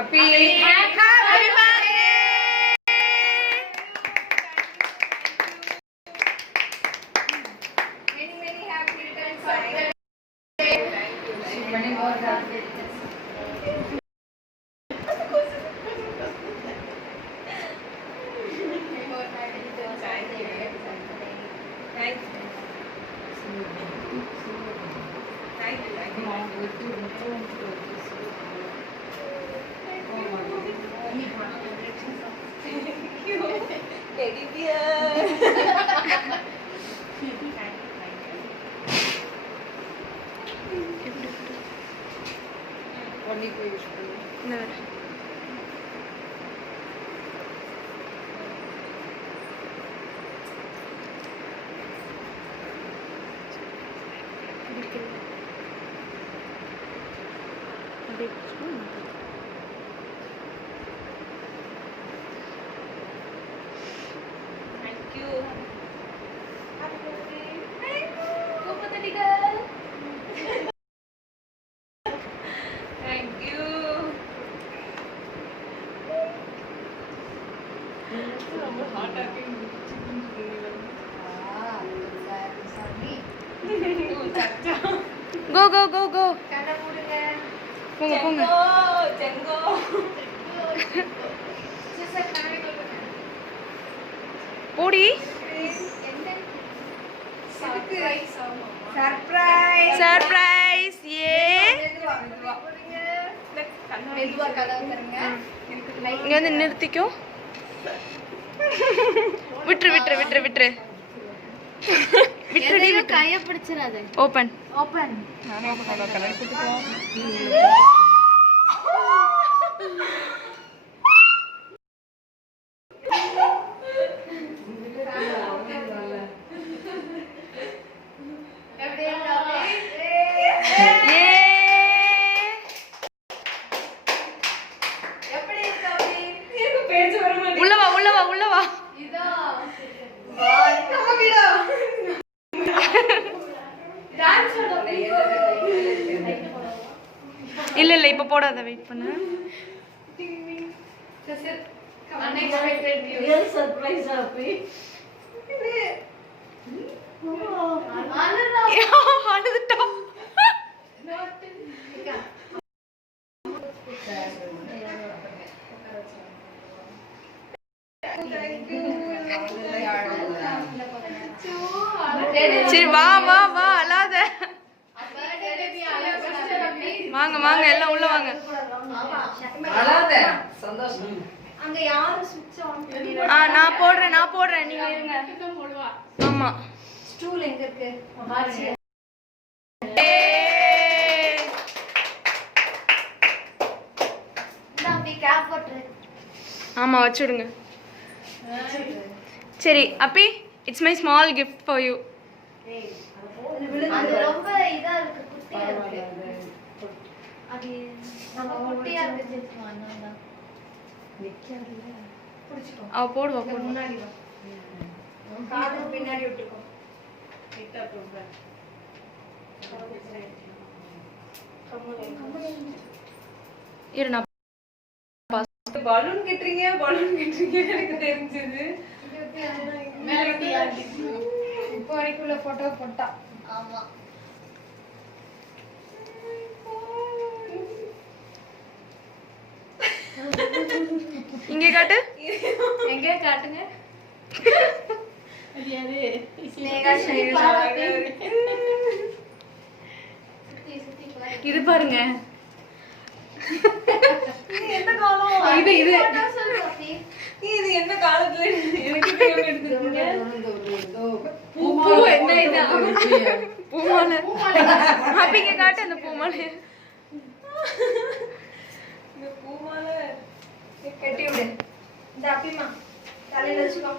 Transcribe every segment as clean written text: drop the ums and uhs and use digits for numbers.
Happy birthday. Many happy returns of the day. Many more happy returns. Teddy bear. Thank you. Happy birthday. Thank you. Go for the girl. Thank you. Hot talking. Go go go go. Kada mudunga. போங்க போங்க. Jengo. Sister kanai சொல்லுங்க. போடி. Surprise. Surprise. ஏ. மெதுவா கதவு தரங்க. இங்க வந்து நிறுத்திக்கோ. விட்டுரு விட்டுரு விட்டுரு விட்டுரு. விட்டுடி விட்டு கைய பிடிச்சிராத. ஓபன். ஓபன். நானே ஓபன் பண்ண கலர் போட்டுக்கோ. இல்ல இல்ல இப்ப போடாத வெயிட் பண்ணு. Unexpected news. Real surprise happy. அழுதுட்டா. சரி வா வா வா அழாத. வாங்க வாங்க எல்லாம் உள்ள வாங்க. அழாத சந்தோஷம். அங்க யாரு ஸ்விட்ச் ஆன் பண்ணிரா? நான் போடுறேன் நீங்க இருங்க. ஆமா ஸ்டூல் எங்க இருக்கு? ஆச்சி. நான் போய் கேப் போட்றேன். ஆமா வச்சுடுங்க. சரி அப்பி it's my small gift for you. அது ரொம்ப இதா இருக்கு, குட்டியா இருக்கு. அது நம்ம குட்டியா இருக்கு ஜெஸ்மா அண்ணா. நிக்காதுல. புடிச்சுக்கோ. அவ போடுவா போடு. முன்னாடி வா. காது பின்னாடி விட்டுக்கோ. கிட்ட போங்க. இரு நான் பலூன் கட்டுறீங்க எனக்கு தெரிஞ்சது. இப்போ வரைக்கும் உள்ள போட்டோ போட்டா. ஆமா. இங்க காட்டு. எங்க காட்டுங்க. அது யாரு? ஸ்னேகா ஷேர். சுத்தி பாரு. இது பாருங்க. என்ன காலம் இது போட்டோ சொல்லு பாத்தி. இது என்ன காலத்துல எனக்கு தெரியாம எடுத்துருக்கீங்க. பூ என்ன இது? பூமாலை. அப்படிங்க காட்டு அந்த பூமாலை. இந்த பூமாலை கட்டி விடு. இந்த அப்பிமா தலையில வச்சுக்கோ.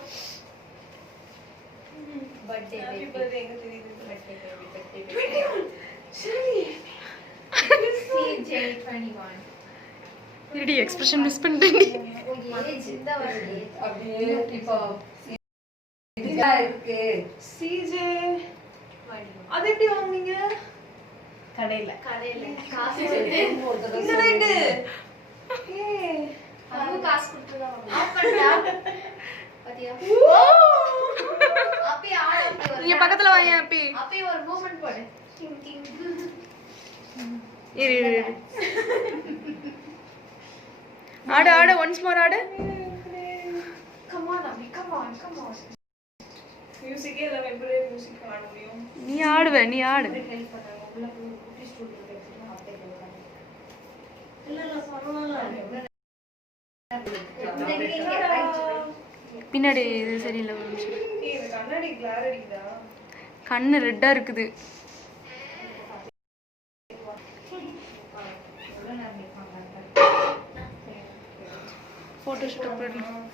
Birthday happy baby. பர்த்டே எங்க தெரியுது? Birthday baby. சரி CJ21. இருடி எக்ஸ்பிரஷன் மிஸ் பண்ணிட்டேன். ஓ ஏஜ் இந்த வருது. அப்படியே இப்போ இதுதான் இருக்கு. சிஜே அது எப்படி வாங்குனீங்க? கடையில காசு இந்த ரேட்டு. பக்கத்துல வாங்க அப்பி. அப்பயே ஒரு மூமெண்ட் போடு. King king. இரு இரு இரு. ஆடு ஆடு ஒன்ஸ் மோர் ஆடு. Come on Abhi come on come on. மியூசிக்கே இல்ல எப்படி மியூசிக் ஆட முடியும்? நீ ஆடுவே நீ ஆடு. ஹெல்ப் பண்ணாங்க. உள்ள குட்டி ஸ்டூடியோ வெச்சிட்டு அப்படியே கேட்காங்க. இல்ல சொல்லலாம். பின்னாடி இது சரியில்லை ஒரு நிமிஷம். இது கண்ணாடி கிளார் அடிக்குதா? கண்ணு ரெட்டா இருக்குது. போட்டோ ஷூட் அப்புறம்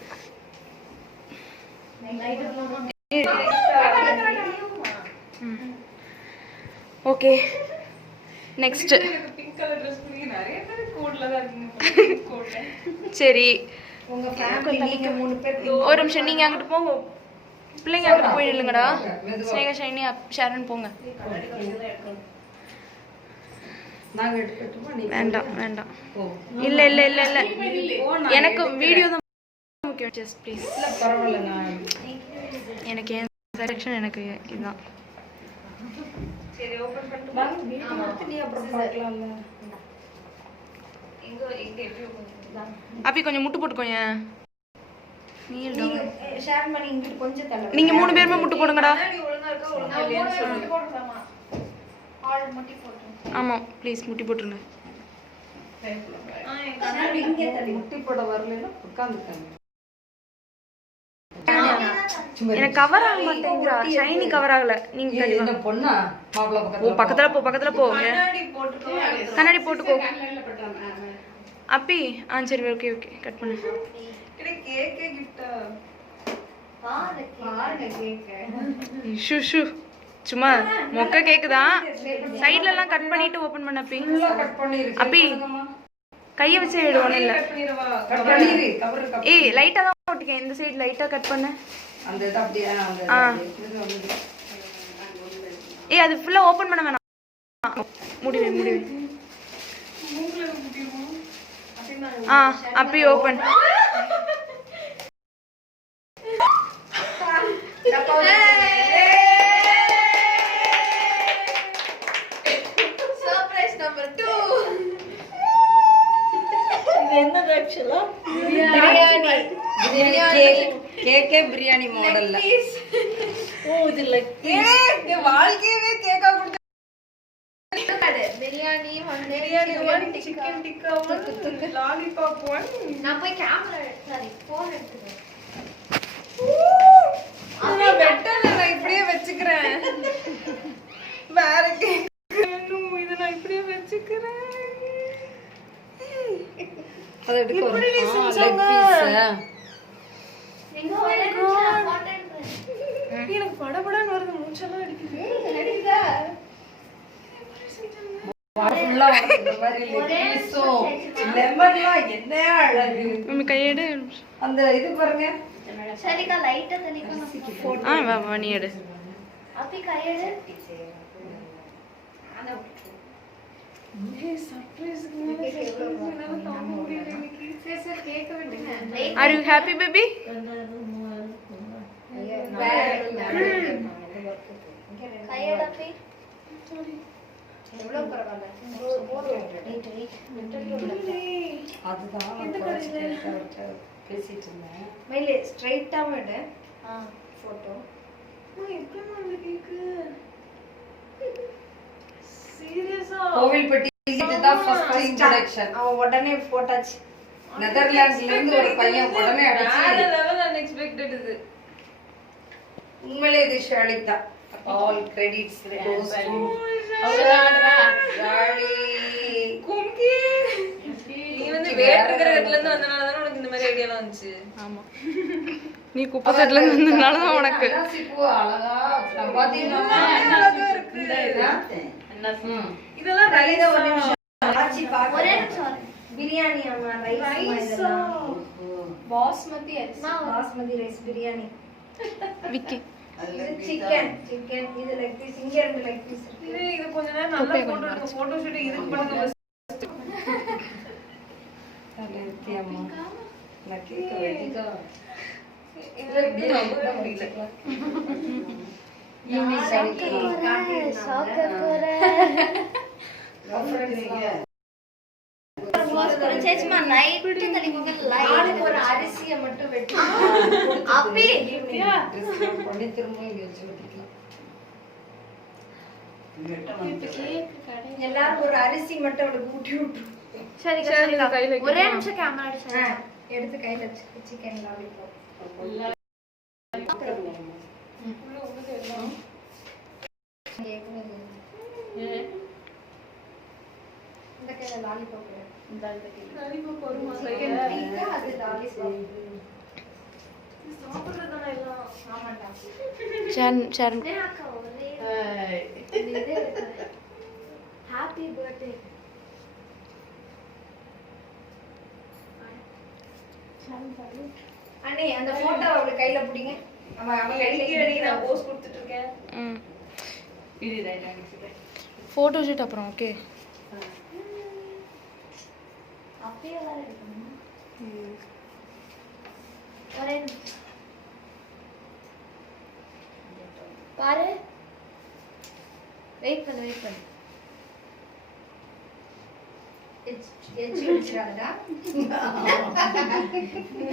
okay next pink colour Dress பண்ணி நிறைய பேர் கோட்ல தான் இருக்கீங்க கோட்ல. சரி உங்க ஃபேமிலி நீங்க 3 பேர் ஒரு நிமிஷம் நீங்க அங்கிட்டு போங்க. பிள்ளைங்க அங்கிட்டு போய் நில்லுங்கடா. ஸ்னேகா ஷைனி ஷாரன் போங்க. நாங்க எடுக்கட்டுமா? நீ வேண்டாம் வேண்டாம். இல்ல இல்ல இல்ல இல்ல எனக்கு வீடியோ தான் முக்கியம். Just please. இல்ல பரவாயில்ல நான் எனக்கு என் செலக்ஷன் எனக்கு இதுதான். சரி ஓபன் பண்ணிட்டு நான் வீடியோ எடுத்து நீ அப்புறம் பார்க்கலாம்ல. எங்க எப்படி ஓபன் பண்ணலாம்? அப்பி கொஞ்சம் முட்டு போட்டுக்கோங்க. நீல் நீங்க ஷேர் பண்ணி இங்கிட்டு கொஞ்சம் தள்ள. நீங்க 3 பேருமே முட்டு போடுங்கடா. கண்ணாடி ஒழுங்கா இருக்கா ஒழுங்கா இல்லையான்னு சொல்லுங்க. போடுறோமா? ஆல் முட்டி போடுறோம். ஆமா ப்ளீஸ் முட்டி போட்டுருங்க. என் கண்ணாடி இங்க தள்ளி. முட்டி போட வரலன்னா உட்கார்ந்துட்டாங்க. எனக்கு கவர் ஆக மாட்டேங்குறா. ஷைனி கவர் ஆகல. நீங்க இது கண்டிப்பா என்ன பொண்ணா? மாப்ள ஓ பக்கத்துல பக்கத்துல போ. கண்ணாடி போட்டுக்கோ. கண்ணாடி போட்டுக்கோ. அப்பி சரி ஓகே ஓகே கட் பண்ணு. இது கேக் கிஃப்ட்டா? பாருங்க கேக்க. ஷூ ஷூ சும்மா மொக்க கேக்குதான். சைடுல எல்லாம் கட் பண்ணிட்டு ஓபன் பண்ண அப்பி. ஃபுல்லா கட் பண்ணிருக்கு. அப்பி கைய வச்சு எடுவோம் இல்ல. கட் பண்ணிரவா? கட் பண்ணிரு. Cover cut. ஏய் லைட்டா தான் ஓட்டிக்க. இந்த சைடு லைட்டா கட் பண்ணு. அந்த இது அப்படியே அந்த இது வந்து ஏய் அது ஃபுல்லா ஓபன் பண்ண வேணாம். முடிவே முடிவே. மூக்குல குட்டிமா. அப்பி ஓபன். Surprise number 2. இது என்னது ஆக்சுவலா? பிரியாணி. கேக்கே பிரியாணி மாடல்ல. ஓ இது லைக் என் வாழ்க்கையவே கேக்கா கொடுத்து. Biryani biryani one chicken tikka one lollipop one. நான் போய் கேமரா சாரி போன் எடுத்துக்கிறேன். நான் வெட்டல நான் இப்படியே வெச்சுக்கிறேன். வேற கேக் இத நான் இப்படியே வெச்சுக்கிறேன். அத எடுக்க ஒரு இப்படி லெக் செஞ்சாங்க. பீஸ். எங்க ஒரே நிமிஷம் போட்டோ எடுக்கிறேன். எனக்கு படபடன்னு வருது மூச்செல்லாம் அடிக்குது. எடுக்குதா? ஃபுல்லா இந்த மாதிரி லெக் பீஸும் லெமன்லாம் என்ன அழகு. மம்மி கையெடு. அந்த இது பாருங்க. சரிக்கா லைட்டா தெளிக்கணும். வா வா நீ எடு. அப்பி கையெடு. சர்ப்ரைஸ்க்கு மேல என்னால தாங்க முடியல இன்னைக்கு. சரி சரி கேக்க விடுங்க. Are you happy baby? கையெடு அப்பி. எவ்வளவு பரவாயில்ல. அதுதான் பேசிட்டு இருந்தேன். மேலே ஸ்ட்ரைட்டா விடு. போட்டோ. எப்படி வந்து கேக்கு? சீரியஸா? கோவில்பட்டி இதுதான் ஃபர்ஸ்ட் இன்ட்ரோடக்ஷன். அவன் உடனே போட்டாச்சு. நெதர்லாண்ட்ஸ்ல இருந்து ஒரு பையன் உடனே வேற அடிச்சு. லெவல் அன்எக்ஸ்பெக்டட் இது. உண்மையிலே இது ஷாலிதா. All credits goes to Shali. கும்கி நீ வந்து வேற்று கிரகத்துல இருந்து வந்தனால தான் உனக்கு இந்த மாதிரி ஐடியாலாம் வந்துச்சு. ஆமா நீ குப்பை தட்டுல இருந்தனால தான் உனக்கு. சிப்பு அழகா நான் பாத்தீங்கன்னா அழகா இருக்கு. இதெல்லாம் தலையில ஒரு நிமிஷம் ஆச்சி பாக்க. ஒரே நிமிஷம். பிரியாணி அம்மா ரைஸ் பாஸ்மதி அரிசி. பாஸ்மதி ரைஸ் பிரியாணி. விக்கி சிக்கன் இது லெக் பீஸ். இங்க ரெண்டு லெக் பீஸ் இருக்கு. இது கொஞ்ச நேரம் நல்லா போட்டோ எடுங்க. போட்டோ ஷூட் இதுக்கு பண்ணுங்க. அம்மா நான் கேக்க வேண்டியதா. இது எப்படி நம்ப முடியல. சேச்சுமா நைட்டு தள்ளிக்கோங்க. லைட் ஒரு அரிசியை மட்டும் வெட்டி அப்பி பண்ணி திரும்ப இங்க வச்சு வெட்டிக்கலாம். எல்லாரும் ஒரு அரிசி மட்டும் அவளுக்கு ஊட்டி விட்டு. சரி கையில ஒரே நிமிஷம் கேமரா எடுத்து கையில வச்சு சிக்கன் லாலிபாப். இந்த கையில லாலிபாப் லாலிபாப் வருமா சிக்கன் டிக்கா அது லாலிபாப் சாப்பிடுறதான எல்லாம். ஆமாண்டா. சரண் அக்கா ஒரே ஹாப்பி பர்த்டே. அண்ணே அந்த போட்டோ அவள கையில புடிங்க. அவ கையில நான் போஸ் கொடுத்துட்டு இருக்கேன். இது ரைட் ஆகிடுச்சு. போட்டோ ஷூட் அப்புறம் ஓகே. அப்படியே வர எடுக்கணும். ஒரே நிமிஷம் பாரு. வெயிட் பண்ணு. எச்சி வச்சிராதடா.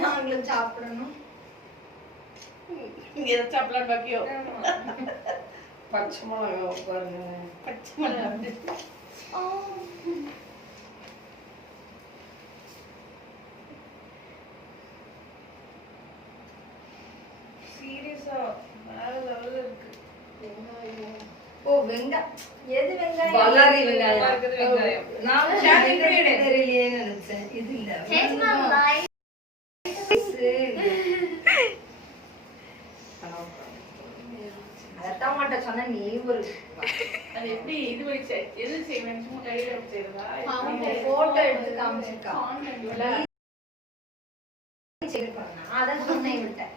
நாங்களும் சாப்பிடணும். எதை சாப்பிடலாம் பாக்கியோ. பச்சை மிளகா பாருங்க. பச்சை மிளகா. சீரியஸா வேற லெவல்ல இருக்கு. ஓ வெங்காயம். எது வெங்காயம்? வல்லாரி வெங்காயம். இருக்குது வெங்காயம். நான் தெரியலையே நினைச்சேன். இது இல்ல. சேச்சுமா லைட் அதத்தான் மாட்ட சொன்ன நீ ஒரு அது எப்படி இது வச்சு எது செய்வேன் சும்மா கையில வச்சிருந்தா போட்டோ எடுத்து காமிச்சிருக்கா. ஆன்லைன்ல அதான் சொன்னேன் விட்டேன்.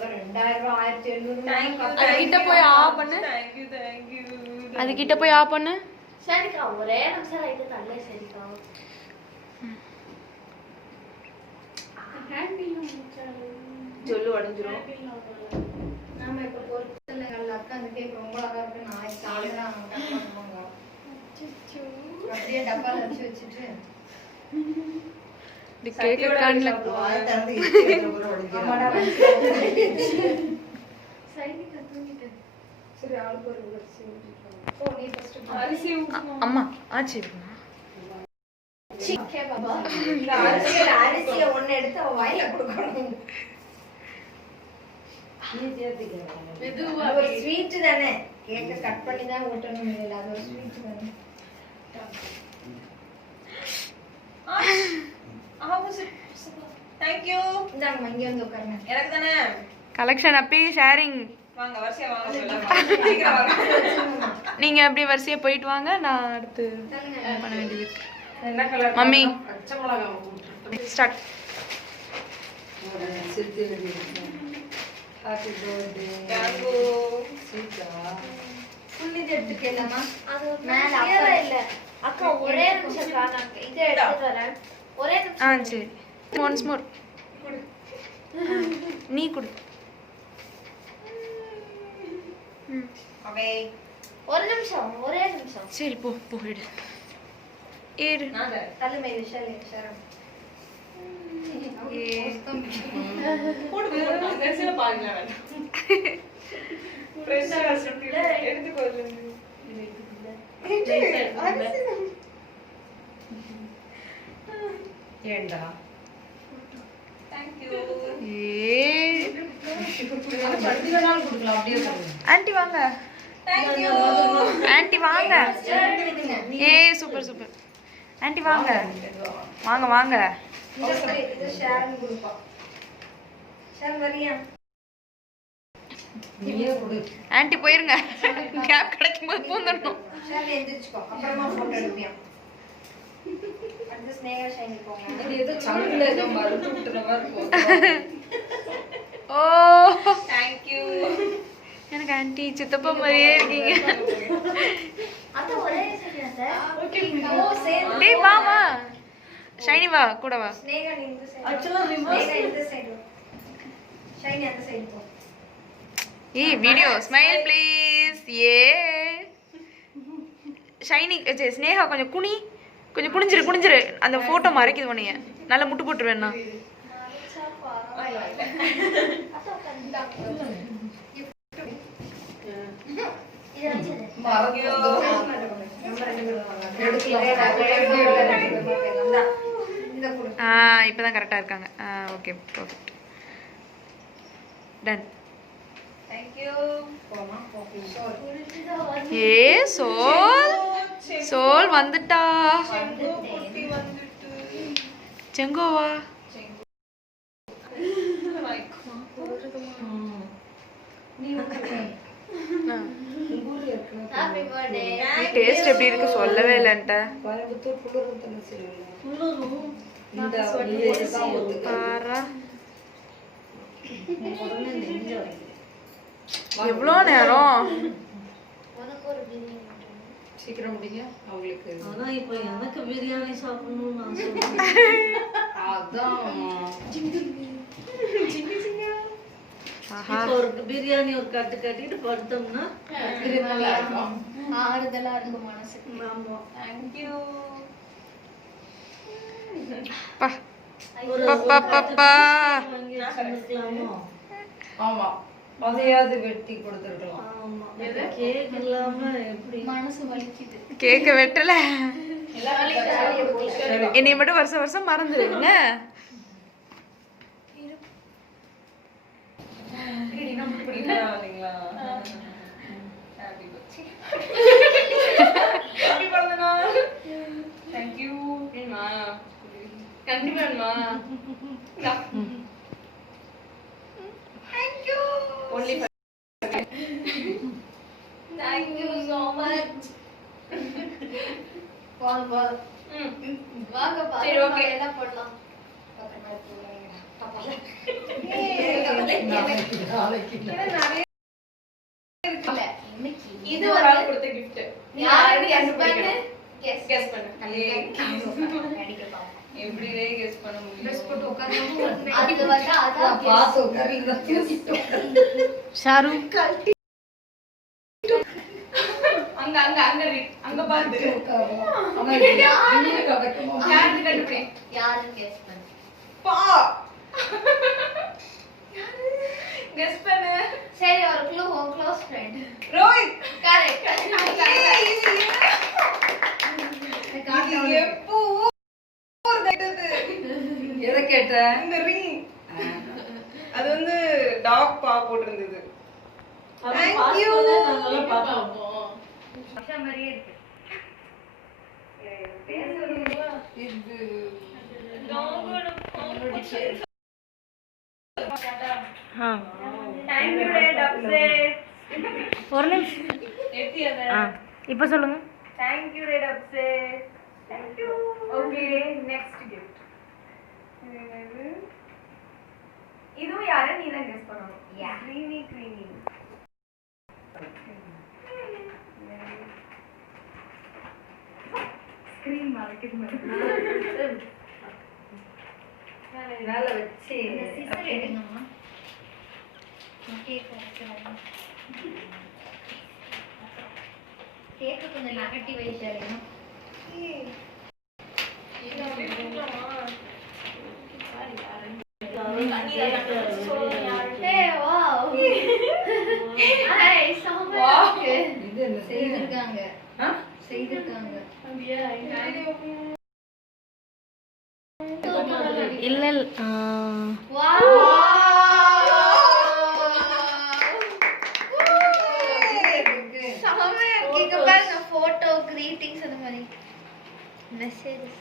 2000 1700 அது கிட்ட போய் ஆ பண்ணு. Thank you. அது கிட்ட போய் ஆ பண்ணு. சரிக்கா ஒரே நிமிஷம் ரைட்டு தள்ளே. சரிக்கா சொல்லு உடைஞ்சிரும். நாம இப்ப பொறுத்தல அக்கா அந்த கேக் ரொம்ப அழகா இருக்கு. நாளைக்கு சாயந்தரம் கட் பண்ணுவாங்க. அப்படியே டப்பால வச்சு வச்சுட்டு இந்த கேக்க கண்ணல வாய் திறந்து இருக்கு ஒரு அம்மாடா உடைக்கிறேன். சரிக்கா தூங்கிட்டு. சரி ஆளுக்கு ஒரு அரிசி ஊத்திக்கலாம். ஓ நீ ஃபர்ஸ்ட் அரிசி ஊத்துமா? அம்மா ஆச்சு. சிக்கே பாபா. இந்த அரிசியை ஒண்ணு எடுத்து அவ வாயில கொடுக்கணும். நீ சேர்த்துக்க. மெதுவா அது ஒரு ஸ்வீட் தானே. கேக்க கட் பண்ணி தான் ஊட்டணும் இல்ல. அது ஒரு ஸ்வீட் தானே. Thank you. இந்தாங்க இங்க வந்து உட்காருங்க. எனக்கு தானே. கலெக்ஷன் அப்பி ஷேரிங். வாங்க வரிசையா வாங்க சொல்லலாம். சீக்கிரம் வாங்க. நீங்க அப்படியே வரிசையா போயிட்டு வாங்க. நான் அடுத்து பண்ண வேண்டியது இருக்கு. என்ன கலர்? மம்மி பச்சை மிளகா போட்டு ஸ்டார்ட். ஒரு சித்தி எழுதிருக்கேன். Happy birthday. Tango. சீதா. புள்ளிது எடுத்துக்கலாமா? அது மேல அப்பற இல்ல. அக்கா ஒரே நிமிஷம் காணாங்க. இத எடுத்து வரேன். ஒரே நிமிஷம். சரி. Once more. நீ குடு. ஓகே. ஒரு நிமிஷம். ஒரே நிமிஷம். சரி போ எடு. ஏறு. நான் தள்ளுமே விஷால் சரம். போடு கடைசில பாருங்க வேண்டாம். ஃப்ரெஷ்ஷா ரெசிபில எடுத்துக்கோ இது ஏண்டா. Thank you. அது படுத்துனாலும் கொடுக்கலாம் அப்படியே சொல்லுங்க. ஆன்ட்டி வாங்க. Thank you. ஆன்ட்டி வாங்க. சூப்பர். ஆன்ட்டி வாங்க. வாங்க. இது ஷேர் குடுப்பா. ஷேர் வரியா? நீயே கொடு. ஆன்ட்டி போயிருங்க. கேப் கிடைக்கும்போது பூந்துடணும். ஷேர் எந்திரிச்சுக்கோ. அப்புறமா போட்டோ எடுப்பியா? அடுத்து ஸ்னேகா ஷைனி போங்க. இது ஏதோ சங்குல ஏதோ மருந்து விட்டுற மாதிரி இருக்கும். ஓ Thank you. எனக்கு ஆன்ட்டி சித்தப்பா மாதிரியே இருக்கீங்க. அது ஒரே சரியா சார்? ஓகே. ஓ சேம். டேய் வா. ஷைனி வா கூட வா. ஸ்னேகா இந்த சைடு. Actually reverse. ஸ்னேகா இந்த சைடு. ஷைனி அந்த சைடு போ. ஏய் வீடியோ ஸ்மைல் ப்ளீஸ். ஏ ஷைனி ஸ்னேகா கொஞ்சம் குனிஞ்சிரு அந்த போட்டோ மறைக்குது உன்னைய. நல்லா முட்டு போட்டுருவேண்ணா. இப்பதான் கரெக்டா இருக்காங்க. Okay perfect done. ஏ சோல் வந்துட்டா. செங்கோவா டேஸ்ட் எப்படி இருக்கு சொல்லவே இல்லைன்ட்ட. எவ்வளோ நேரம் சீக்கிரம் முடிங்க அவங்களுக்கு. ஆனா இப்போ எனக்கு பிரியாணி சாப்பிடணும்னு ஆசை. அதான் இப்போ ஒரு பிரியாணி ஒரு கட்டு கட்டிட்டு படுத்தோம்னா ஆறுதலா இருக்கும் மனசுக்கு. ஆமா. தேங்க்யூ. ஆமா அதையாவது வெட்டி கொடுத்துருக்கலாம். ஆமா. கேக் இல்லாம எப்படி மனசு வலிக்குது. கேக்க வெட்டல. என்னைய மட்டும் வருஷம் மறந்துடுங்க. Thank you so much. வாங்க பாருங்க என்ன பண்ணலாம். இது ஒரு ஆள் கொடுத்த gift. யாருக்கு கெஸ் பண்ணு. எப்படியே கெஸ் பண்ண முடியும். ட்ரெஸ் போட்டு உட்கார்ந்து அது வந்து அதான் பாத்து உட்கார்ந்து ஷாரு அங்க பாத்து யாரு கெஸ் பண்ணு. பா கெஸ் பண்ணு. சரி ஒரு க்ளூ. உன் க்ளோஸ் ஃப்ரெண்ட். ரோஹித். கரெக்ட். எப்போ எதை கேட்ட? இந்த ரிங். அது வந்து டாக் பா போட்டிருந்தது. Thank you. நல்லா பாப்போம். அஷா மாதிரியே இருக்கு. இது டாகோட Thank you டேட் அப்சே. ஒரு நிமிஷம் எத்தி அத. இப்போ சொல்லுங்க. Thank you டேட் அப்சே. Thank you. Okay, next gift. இதுவும் யாரை நீ தான் கெஸ் பண்ணணும். creamy. ஸ்கிரீன் மார்க்கெட் மேல வச்சு இந்த சிசர் எடுங்கம்மா. கேக் வைக்கிறேன். கேக் கொஞ்சம் நகட்டி வைச்சாருங்க. Hey, wow. Hi, சூப்பரா இருக்கு. இது என்ன செய்திருக்காங்க. செய்திருக்காங்க? இல்ல Wow. செமையா இருக்கு. இங்க பாருங்க photo, greetings அந்த மாதிரி. Messages.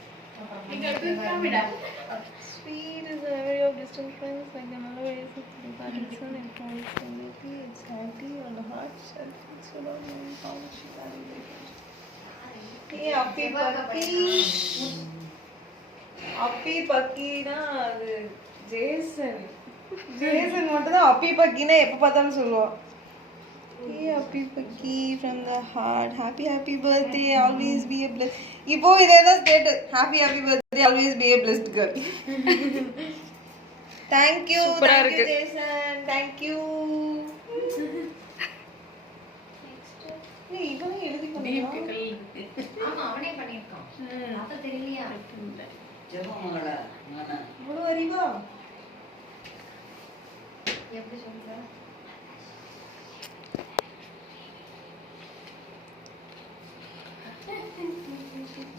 Sweet is a memory of distant friends, like the memories of the Parkinson and Constantly. It's happy on the heart, self, it's so long, and how much you value it. Hey, Appy Pucky. Appy Pucky na அது Jason. Jason மட்டும் தான் அப்பி பக்கினா எப்ப பார்த்தாலும் சொல்லுவான். Hey, Appy Pucky from the heart. Happy birthday. Always be a blessed. இப்போ இதேதான் status. Happy birthday. Always be a blessed girl. Thank you. சூப்பரா Thank you இருக்கு. Jason. Thank you. ஏய் இவனே எழுதி பண்ணிருக்கான். ஆமா அவனே பண்ணிருக்கான். அப்ப தெரியலையா? ஜெபமங்கள நானா இவ்வளவு அறிவா? எப்படி சொல்ற?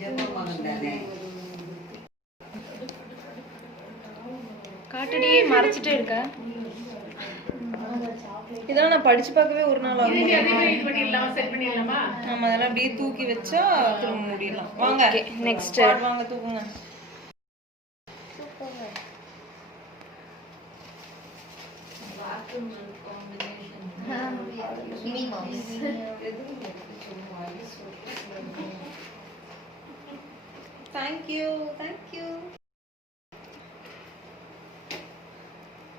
ஜெபமங்கன் தானே. காட்டுடி மறைச்சிட்டே இருக்க. இதெல்லாம் நான் படிச்சு பார்க்கவே ஒரு நாள் ஆகும். இது பண்ணிடலாம், செட் பண்ணிடலாமா? நம்ம அதெல்லாம் அப்படியே தூக்கி வச்சா திரும்ப முடியலாம். வாங்க நெக்ஸ்ட் வாங்க தூக்குங்க. Mini mouse. Thank you thank you.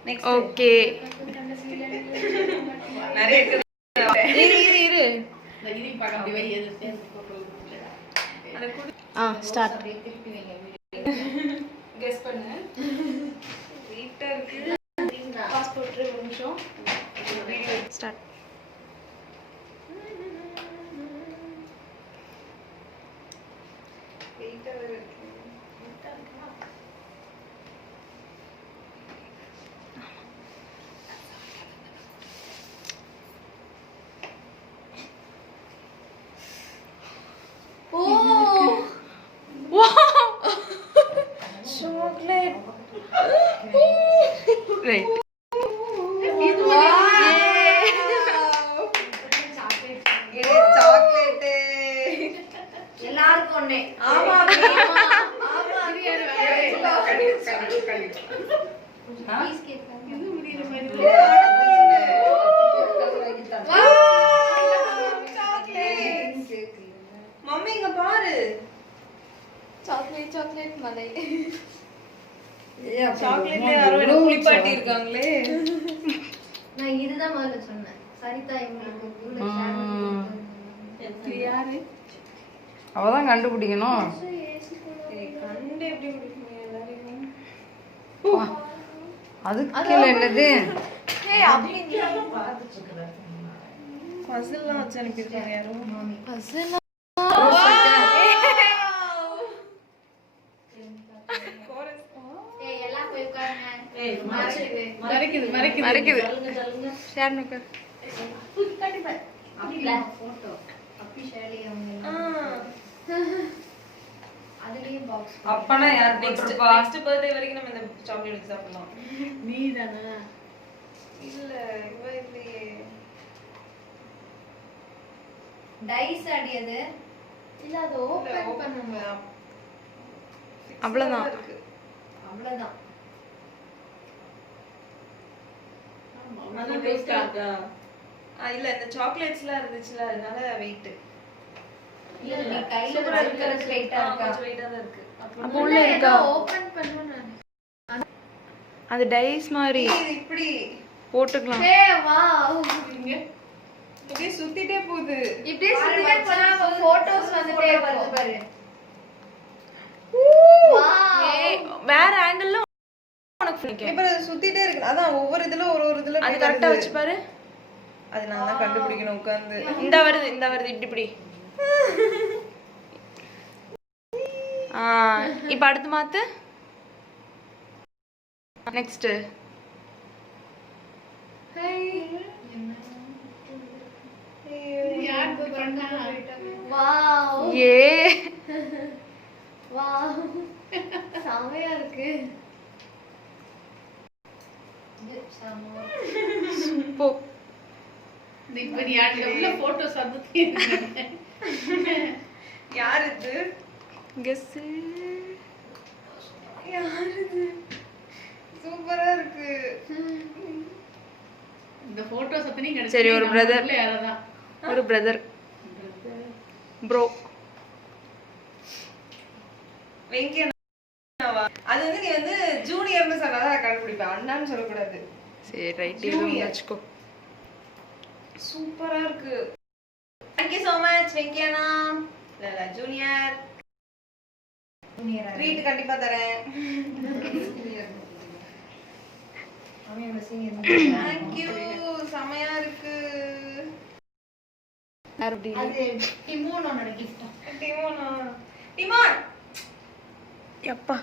Next okay. நிறைய இருக்கு. இரு இரு இரு. இந்த இதையும் பார்க்க அப்படி வை, எது சேர்ந்து போட்டு ஸ்டார்ட். அப்படியே திருப்பி வைங்க. கெஸ் பண்ணு. வெயிட்டா இருக்கு. பாஸ்போர்ட் ஒரு நிமிஷம். ஸ்டார்ட். வெயிட்டா இருக்கு. ஓ சாக்லேட். ரைட். சாக்லேட். எல்லாருக்கும் ஒண்ணே. ஆமா பீஸ் கேட்காங்க. மம்மி இங்க பாரு. சாக்லேட் சாக்லேட் மலை. சாக்லேட்ல யாரோ என்ன குளிப்பாட்டி இருக்காங்களே. நான் இதுதான் முதல்ல சொன்னேன். சரிதா இவங்களுக்கு உள்ள ஷேர் பண்ணி யாரு? அவதான் கண்டுபிடிக்கணும். கண்டு எப்படி குடிப்பீங்க எல்லாரையும்? அதுக்கு கீழே என்னது? ஏய் அப்படி பசில்லாம் வச்சு அனுப்பியிருக்காங்க யாரோ. ஏய் எல்லாம் போய் உட்காருங்க. ஏய், மறைச்சிடுது. மறைக்குது, மறைக்குது. மறைக்குது. தள்ளுங்க, தள்ளுங்க. ஷேர் நோக்கர். அப்படி இல்ல போட்டோ. அப்படி ஷேர்லி அவங்க அதுலயே பாக்ஸ். அப்பனா யார் நெக்ஸ்ட் போட்டிருப்பா? நெக்ஸ்ட் பர்த்டே வரைக்கும் நம்ம இந்த சாக்லேட் எடுத்து சாப்பிடலாம். நீதானா? இல்ல இவ இல்லையே. டைஸ் ஆடியது இல்ல அது ஓபன் பண்ணுங்க. அவ்வளவுதான். இருக்கு. அவ்வளவுதான். அது waste ஆகுதா? இல்ல இந்த சாக்லேட்ஸ்லாம் இருந்துச்சுல அதனால வெயிட். இல்ல நீ கையில வச்சிருக்கிற ஸ்ட்ரைட்டா இருக்கா? கொஞ்சம் வெயிட்டா தான் இருக்கு. அப்ப உள்ள இருக்கா? ஓபன் பண்ணுங்க. அது டைஸ் மாதிரி இது இப்படி போட்டுக்கலாம். ஏய் வாவ். இங்க. இப்படியே சுத்திட்டே போகுது. இப்படியே சுத்திட்டே போனா போட்டோஸ் வந்துட்டே வருது பாரு. ஏய், வேற ஆங்கிள் உனக்கு பிடிக்கும். இப்ப அது சுத்திட்டே இருக்கு. அதான் ஒவ்வொரு இதுல ஒரு இதுல அது கரெக்டா வச்சு பாரு. அது நான் தான் கண்டுபிடிக்கணும் உட்கார்ந்து. இந்த வருது இப்படி இப்படி. இப்ப அடுத்து மாத்து. நெக்ஸ்ட். யார் போய் பண்ணா? வாவ். ஏ வாவ். செமையா இருக்கு. இது செம. போ. இப்ப நீ யாரு எவ்வளவு போட்டோஸ் வந்து யார் இது? கெஸ். யார் இது? சூப்பரா இருக்கு. இந்த போட்டோஸ் அத்தனையும் கிடைச்சு. சரி, ஒரு brother. யாரதான்? ஒரு பிரதர். ப்ரோ. வெங்கியனாவா? அது வந்து நீ வந்து ஜூனியர்னு சொன்னாதான் கண்டுபிடிப்பேன். அண்ணான்னு சொல்லக்கூடாது. சரி ரைட் இது வச்சுக்கோ. சூப்பரா இருக்கு. Thank you so much வெங்கியனா. இல்ல ஜூனியர். ட்ரீட் கண்டிப்பா தரேன். அவன் சீனியர். Thank you. செமையா இருக்கு. யார் அப்படி அது டிமோனோட gift. டிமோனா டிமோன் எப்பா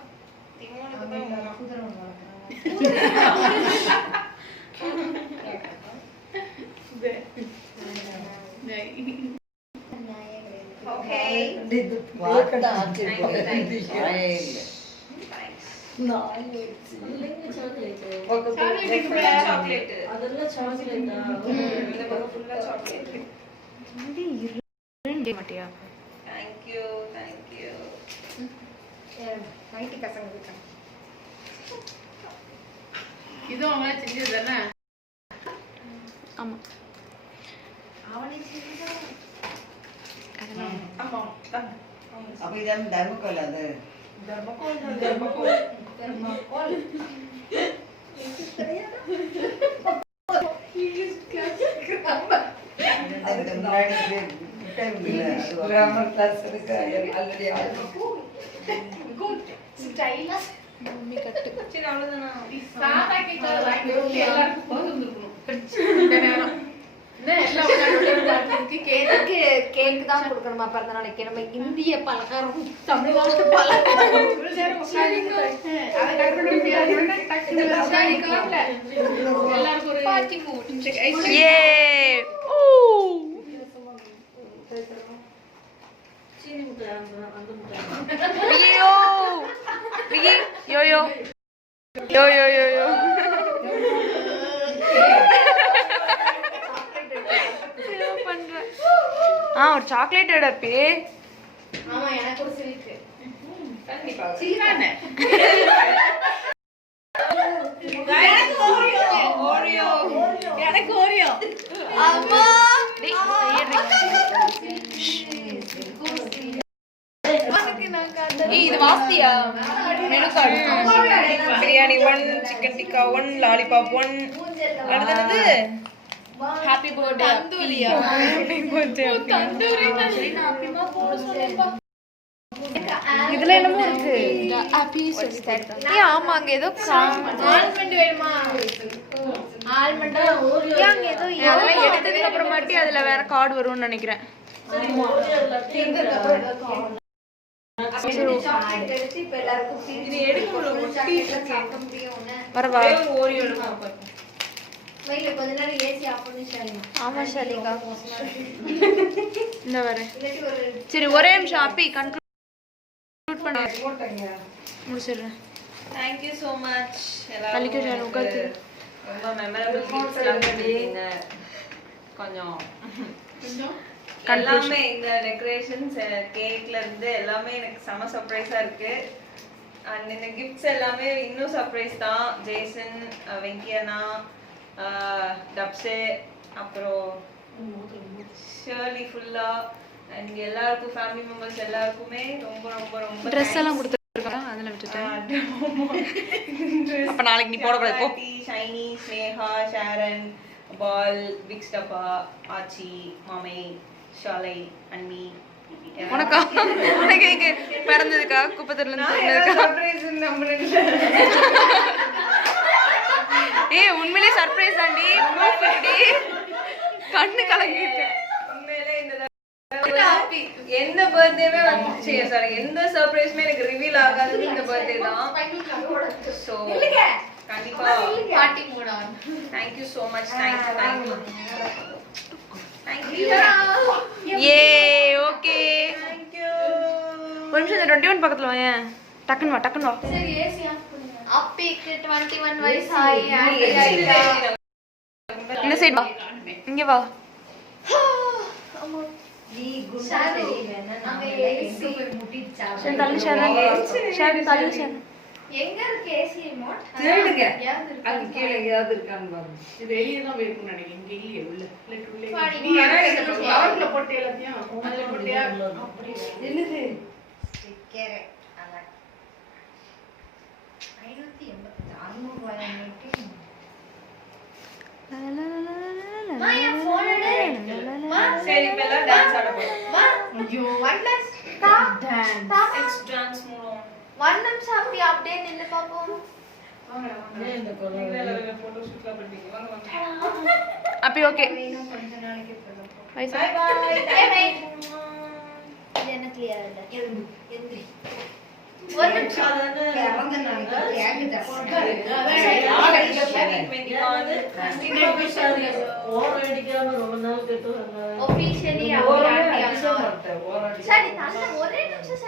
டிமோனுக்கு தான் வரும். குதிரை ஒண்ணு வளர்க்குறான். ஓகே இது பார்த்தா Thank you, thank you. Chocolate அதெல்லாம் சாக்லேட்டா இந்த பக்கம் ஃபுல்லா சாக்லேட் மாட்டியா Thank you, thank you. Nightie கசங்க விட்டான். இதுவும் அவங்களே செஞ்சது தானே? ஆமா அவனே செஞ்சான். ஆமா அப்ப இதெல்லாம் தர்மக்கோல் அது தர்மகோல் தெர்மாக்கோல். இந்த முன்னாடி டைம் இல்ல அது கிராமர் கிளாஸ் இருக்கு ஆல்ரெடி ஸ்டைலா மம்மி கட்டு சரி அவ்வளவுதானா சாதா கேக்கா வாங்கி விட்டு எல்லாருக்கும் பகிர்ந்துக்கணும். இந்த நேரம். என்ன எல்லாம் உட்கார்ந்து கேக் கேக் தான் கொடுக்கணுமா பிறந்த நாளைக்கு? நம்ம இந்திய பலகாரம் தமிழ்நாட்டு பலகாரம் இவ்வளவு நேரம் உட்கார்ந்து அதை கட் பண்ண முடியாது. டக்குனு உட்கார்ந்துக்கலாம்ல. எல்லாருக்கும் ஒரு பாட்டி மூட். ஏ ஓ ஐயோ விகி யோ யோ யோ யோ யோ யோ என்ன பண்ற ஒரு சாக்லேட் எடுப்பே ஆமா எனக்கு ஒரு ஸ்வீட். கண்டிப்பா சீரானே. ஓரியோ எனக்கு ஓரியோ. அம்மா இது வாஸ்தியா menu card biryani 1 chicken tikka 1 lollipop 1 அடுத்தது ஹாப்பி பர்த்டே தந்தூரியா ஹாப்பி பர்த்டே சரி நான் அப்பிமா போட சொல்லேப்பா. இதுல என்னமோ இருக்கு ஹாப்பி சொல்லி ஆமா அங்க ஏதோ ஆல்மண்ட் வேணுமா? ஆல்மண்டா அங்க ஏதோ அதெல்லாம் எடுத்ததுக்கு அப்புறமாட்டி அதுல வேற கார்டு வரும்னு நினைக்கிறேன் சாக்லேட் எடுத்து இப்ப எல்லாருக்கும் இது எடுக்கணும் சாக்லேட்ல சாப்பிட முடியும்னு. வரவா ஓரியோ எடுமா வெயில கொஞ்ச நேரம் ஏசி ஆஃப் பண்ணி ஷாலிமா. ஆமா ஷாலிகா இந்த வரேன் இல்லாட்டி ஒரு சரி ஒரே நிமிஷம் அப்பி கன்க்ளூட் பண்ண முடிச்சிடுறேன் Thank you so much கலிக்கு ஜான் உட்கார்ந்து. ரொம்ப மெமரபிள் கிஃப்ட்ஸ் எல்லாம் கொடுத்தீங்க கொஞ்சம் எல்லாமே இந்த டெக்கரேஷன்ஸ் கேக்ல இருந்து எல்லாமே எனக்கு செம சர்ப்ரைஸா இருக்கு அண்ட் இந்த கிஃப்ட்ஸ் எல்லாமே இன்னும் சர்ப்ரைஸ் தான் ஜேசன் வெங்கியனா டப்ஸே அப்புறம் ஷர்லி ஃபுல்லா அண்ட் எல்லாருக்கும் ஃபேமிலி மெம்பர்ஸ் எல்லாருக்குமே ரொம்ப ரொம்ப ரொம்ப ட்ரெஸ் எல்லாம் கொடுத்துருக்காங்க அதில் விட்டுட்டேன் அப்ப நாளைக்கு நீ போடக்கூடாது போ ஷைனி ஸ்னேகா ஷாரன் பால் பிக் ஸ்டப்பா ஆச்சி மாமை ஷாலை அண்ணி உனக்கா உனக்கு இங்க பிறந்ததுக்கா குப்பத்தூர்ல இருந்து பிறந்ததுக்கா ஏய் உண்மையிலே சர்ப்ரைஸ் தாண்டி ப்ரூஃப் இருக்குடி கண்ணு கலங்கி இருக்கு உண்மையிலே இந்த எந்த பர்த்டேவே வந்துச்சு சாரி எந்த சர்ப்ரைஸ்மே எனக்கு ரிவீல் ஆகாதது இந்த பர்த்டே தான் சோ கண்டிப்பா party mood on. thank you so much thank you A okay thank you ஒரு நிமிஷம் இந்த 21 பக்கத்துல வாயேன் டக்குன்னு வா டக்குன்னு வா சரி ஏசி ஆஃப் பண்ணுங்க. அப்பிக்கு 21 வயசு ஆயி ஆண்டி ஆயிட்டா. இந்த சைடு வா இங்க வா அம்மா நீ குண்டா தெரியலன்னா அங்க நாம ஏசி போய் முட்டிச்சா ஷன் தள்ளு ஷன் தள்ளு ஷன் எங்க இருக்கு ஏசி ரிமோட்? தேடுங்க யாரு இருக்கு? அது கீழே ஏதாவது இருக்கான்னு பாருங்க இது வெளியே தான் இருக்கும்னு நினைக்கிறேன். இங்க இல்லையே உள்ள. உள்ளே பாடி. நீ கவர்ல போட்டு எல்லாத்தையும் அதுல போட்டியா? அப்படி என்னது ஸ்டிக்கர் அத 585 600 ரூபாய் நோட்டி. மா என் போன் எடு. மா சரி இப்ப எல்லாம் டான்ஸ் ஆட போறோம் மா ஐயோ ஒன் பிளஸ் டா டா let's dance more on one நிமிஷம் அப்படியே நின்னு பாப்போம். இந்த கொலை போட்டோ ஷூட்லாம் பண்ணிக்கலாம் வாங்க வாங்க அப்பி ஓகே வேணும் கொஞ்ச நாளைக்கு போறோம். Bye bye bye. இது என்ன கிளியர் இல்ல ஒரு நிமிஷம் இறந்த நாளைக்கு கேக்குதா? ஒபிஷியலி ஓரம் அடிக்க மாட்டேன், ஓரம் அடிக்க சரி நல்ல ஒரே நிமிஷம்